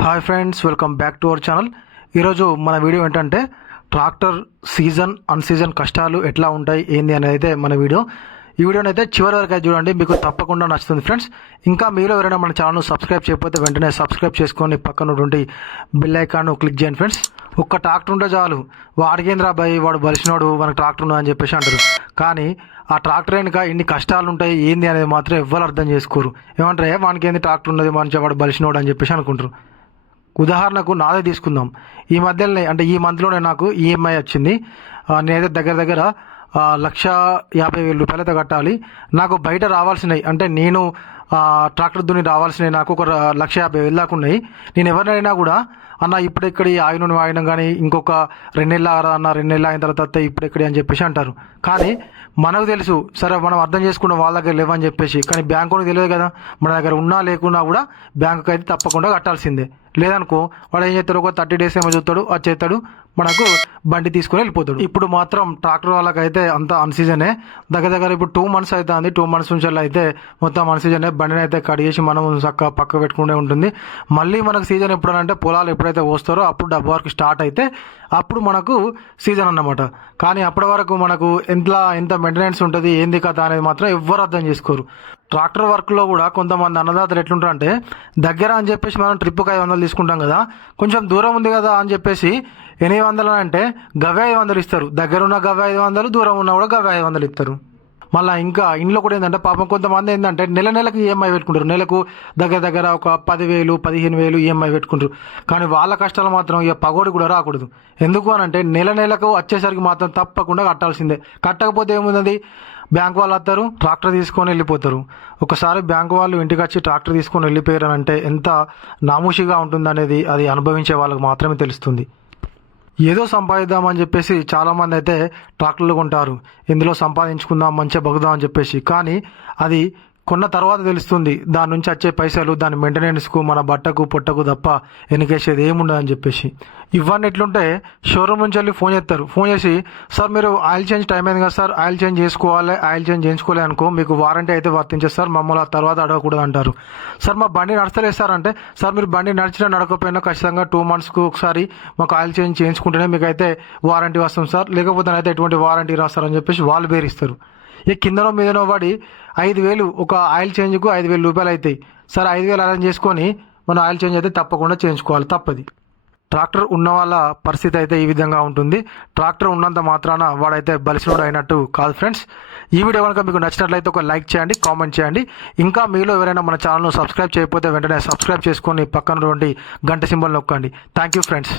Hi friends welcome back to our channel ఈరోజు మన video ఏంటంటే ట్రాక్టర్ సీజన్ అన్ season కష్టాలు ఎట్లా ఉంటాయి ఏంది అనేది అయితే మన వీడియో ఈ వీడియోని అయితే చివరి వరకు అయితే చూడండి మీకు తప్పకుండా నచ్చుతుంది ఫ్రెండ్స్ ఇంకా మీరు ఎవరైనా మన ఛానల్ సబ్స్క్రైబ్ చేయకపోతే వెంటనే సబ్స్క్రైబ్ చేసుకొని పక్కన ఉన్నటువంటి బెల్ ఐకాన్ క్లిక్ చేయండి ఫ్రెండ్స్ ఒక్క ట్రాక్టర్ ఉంటే చాలు. వాడికేంద్రా బాయ్ వాడు బలిసినోడు మనకు ట్రాక్టర్ ఉన్నదని చెప్పేసి అంటారు. కానీ ఆ ట్రాక్టర్ వెనుక ఇన్ని కష్టాలు ఉంటాయి ఏంది అనేది మాత్రం ఎవ్వరు అర్థం చేసుకోరు. ఏమంటారు ఏ వానికి ఏంది ట్రాక్టర్ ఉన్నది మంచిగా వాడు బలిసినోడు అని చెప్పేసి అనుకుంటారు. ఉదాహరణకు నాదే తీసుకుందాం. ఈ మధ్యలోనే అంటే ఈ మంత్లోనే నాకు ఈఎంఐ వచ్చింది. నేనైతే దగ్గర దగ్గర లక్ష యాభై వేల రూపాయలతో కట్టాలి. నాకు బయట రావాల్సినవి అంటే నేను ట్రాక్టర్ దున్ని రావాల్సినవి నాకు ఒక లక్ష యాభై వేలు దాకా ఉన్నాయి. నేను ఎవరినైనా కూడా అన్న ఇప్పుడు ఇక్కడ ఈ కానీ ఇంకొక రెండు నెలలు ఆగరా అన్న రెండు నెలలు అయిన తర్వాత ఇప్పుడు ఎక్కడి అని చెప్పేసి అంటారు. కానీ మనకు తెలుసు సరే మనం అర్థం చేసుకున్న వాళ్ళ దగ్గర లేవని చెప్పేసి కానీ బ్యాంకుకి తెలియదు కదా మన దగ్గర ఉన్నా లేకున్నా కూడా బ్యాంకుకి అయితే తప్పకుండా కట్టాల్సిందే. లేదనుకో వాడు ఏం చేస్తాడు ఒక థర్టీ డేస్ ఏమో చూస్తాడు అది చేస్తాడు మనకు బండి తీసుకుని వెళ్ళిపోతాడు. ఇప్పుడు మాత్రం ట్రాక్టర్ వాళ్ళకైతే అంత అన్సీజనే. దగ్గర దగ్గర ఇప్పుడు టూ మంత్స్ అవుతుంది టూ మంత్స్ నుంచి అయితే మొత్తం అన్సీజనే. బండిని అయితే కడిగేసి మనం చక్క పక్క పెట్టుకుంటే ఉంటుంది. మళ్ళీ మనకు సీజన్ ఎప్పుడంటే పొలాలు ఎప్పుడైతే వస్తారో అప్పుడు డబ్బు వరకు స్టార్ట్ అయితే అప్పుడు మనకు సీజన్ అన్నమాట. కానీ అప్పటి వరకు మనకు ఎంత ఎంత మెయింటెనెన్స్ ఉంటుంది ఏంది కథ అనేది మాత్రం ఎవ్వరు అర్థం చేసుకోరు. ట్రాక్టర్ వర్క్లో కూడా కొంతమంది అన్నదాతలు ఎట్లుంటారు అంటే దగ్గర అని చెప్పేసి మనం ట్రిప్కి ఐదు వందలు తీసుకుంటాం కదా కొంచెం దూరం ఉంది కదా అని చెప్పేసి ఎనిమిది వందలు అంటే గవే ఐదు వందలు ఇస్తారు. దగ్గర ఉన్న గవే ఐదు వందలు దూరం ఉన్న కూడా గవే ఐదు వందలు ఇస్తారు. మళ్ళీ ఇంకా ఇంట్లో కూడా ఏంటంటే పాపం కొంతమంది ఏంటంటే నెల నెలకు ఈఎంఐ పెట్టుకుంటారు. నెలకు దగ్గర దగ్గర ఒక పదివేలు పదిహేను వేలు ఈఎంఐ పెట్టుకుంటారు. కానీ వాళ్ళ కష్టాలు మాత్రం ఇక పగోడి కూడా రాకూడదు. ఎందుకు అని అంటే నెల నెలకు వచ్చేసరికి మాత్రం తప్పకుండా కట్టాల్సిందే. కట్టకపోతే ఏముంది బ్యాంక్ వాళ్ళు వస్తారు ట్రాక్టర్ తీసుకొని వెళ్ళిపోతారు. ఒకసారి బ్యాంక్ వాళ్ళు ఇంటికి వచ్చి ట్రాక్టర్ తీసుకొని వెళ్ళిపోయారు అంటే ఎంత నామూషిగా ఉంటుందనేది అది అనుభవించే వాళ్ళకి మాత్రమే తెలుస్తుంది. ఏదో సంపాదిద్దామని చెప్పేసి చాలామంది అయితే ట్రాక్టర్లు కొంటారు. ఇందులో సంపాదించుకుందాం మంచిగా బగుదాం అని చెప్పేసి. కానీ అది కొన్న తర్వాత తెలుస్తుంది. దాని నుంచి వచ్చే పైసలు దాని మెయింటెనెన్స్కు మన బట్టకు పొట్టకు తప్ప వెనకేసేది ఏముండదని చెప్పేసి. ఇవన్నీ ఎట్లుంటే షోరూమ్ నుంచి వెళ్ళి ఫోన్ చేస్తారు. ఫోన్ చేసి సార్ మీరు ఆయిల్ చేంజ్ టైం అయింది కదా సార్ ఆయిల్ చేంజ్ చేసుకోవాలి ఆయిల్ చేంజ్ చేయించుకోలే అనుకో మీకు వారంటీ అయితే వర్తించేది సార్ మమ్మల్ని ఆ తర్వాత అడగకూడదు అంటారు. సార్ మా బండి నడతలేదు సార్ అంటే సార్ మీరు బండి నడిచినా నడకపోయినా ఖచ్చితంగా టూ మంత్స్కి ఒకసారి మాకు ఆయిల్ చేంజ్ చేయించుకుంటేనే మీకు అయితే వారంటీ వస్తుంది సార్ లేకపోతే అయితే ఎటువంటి వారంటీ రాస్తారని చెప్పేసి వాళ్ళు బేరిస్తారు. ఇక కిందనో మీదనో పడి ఐదు వేలు ఒక ఆయిల్ చేంజ్కు ఐదు వేలు రూపాయలు అవుతాయి సరే ఐదు వేలు అరేంజ్ చేసుకొని మనం ఆయిల్ చేంజ్ అయితే తప్పకుండా చేయించుకోవాలి తప్పది. ట్రాక్టర్ ఉన్న వాళ్ళ పరిస్థితి అయితే ఈ విధంగా ఉంటుంది. ట్రాక్టర్ ఉన్నంత మాత్రాన వాడైతే బలిసినోడు అయినట్టు కాదు ఫ్రెండ్స్. ఈ వీడియో కనుక మీకు నచ్చినట్లయితే ఒక లైక్ చేయండి కామెంట్ చేయండి. ఇంకా మీలో ఎవరైనా మన ఛానల్ను సబ్స్క్రైబ్ చేయకపోతే వెంటనే సబ్స్క్రైబ్ చేసుకొని పక్కన గంట సింబల్ నొక్కండి. Thank you friends.